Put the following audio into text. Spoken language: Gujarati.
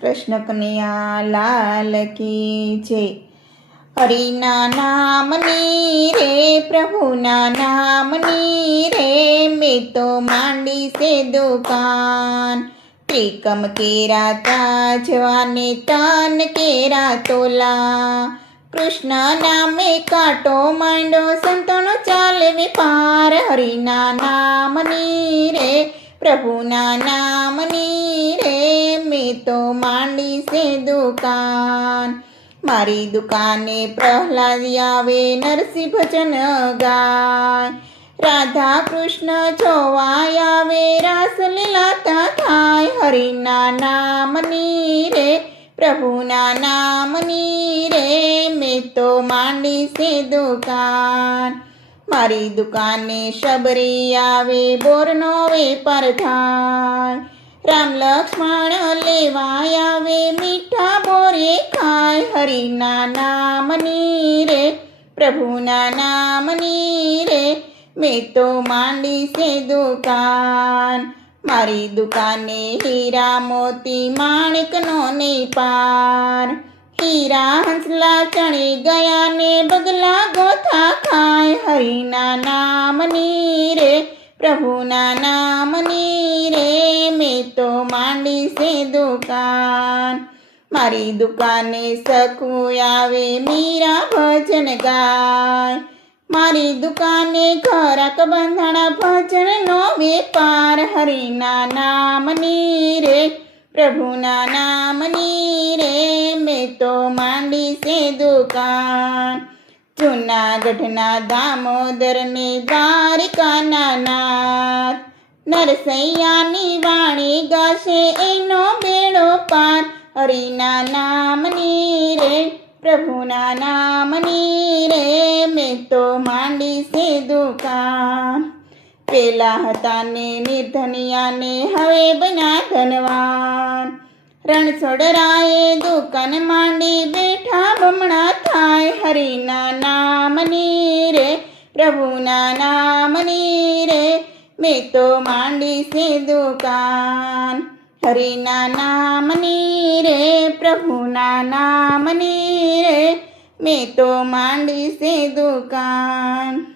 કૃષ્ણ કનૈયા લાલ કી જય। હરિના નામની રે પ્રભુના નામની રે મેં તો માંડી છે દુકાન। ત્રિકમ કેરા તાજવાને તન કેરા તોલા। કૃષ્ણ નામે કાંટો માંડો સંતોનો ચાલે વેપાર। હરિના નામની રે પ્રભુના નામની રે મેં તો માંડી છે દુકાન। મારી દુકાને પ્રહલાદ આવે નરસિંહ ભજન ગાય। રાધા કૃષ્ણ જોવા આવે રાસલીલા થાય। હરિના નામની રે પ્રભુના નામની રે મેં તો માંડી છે દુકાન। મારી દુકાને શબરી આવે બોરનો વેપાર થાય। રામ લક્ષ્મણ લેવા આવે મીઠા બોરે ખાય। હરિના નામની રે પ્રભુના નામની રે મેં તો માંડી છે દુકાન। મારી દુકાને હીરા મોતી માણેકનો ને પાર। હીરા હંસલા ચણી ગયા ને બગલા ગોથા ખાય। હરિના નામની રે પ્રભુના નામની રે મેં તો માંડી છે દુકાન। મારી દુકાને સખુ આવે મીરા ભજન ગાય। મારી દુકાને ઘરાક બંધાણા ભજનનો વેપાર। હરિના નામની રે પ્રભુના નામની રે મેં તો માંડી છે દુકાન। જૂનાગઢના દામોદરને દ્વારિકાના નાથ। નરસૈયાની વાણી ગાશે એનો બેડો પાર। હરિના નામની રે પ્રભુના નામની રે મેં તો માંડી છે દુકાન। પેલા હતા ને નિર્ધનિયાને હવે બન્યા ધનવાન। રણછોડરાયે દુકાન માંડી બેઠા બમણા થાય। હરિના નામની રે પ્રભુના નામની રે મેં તો માંડી છે દુકાન। હરિના નામની રે પ્રભુના નામની રે મેં તો માંડી છે દુકાન।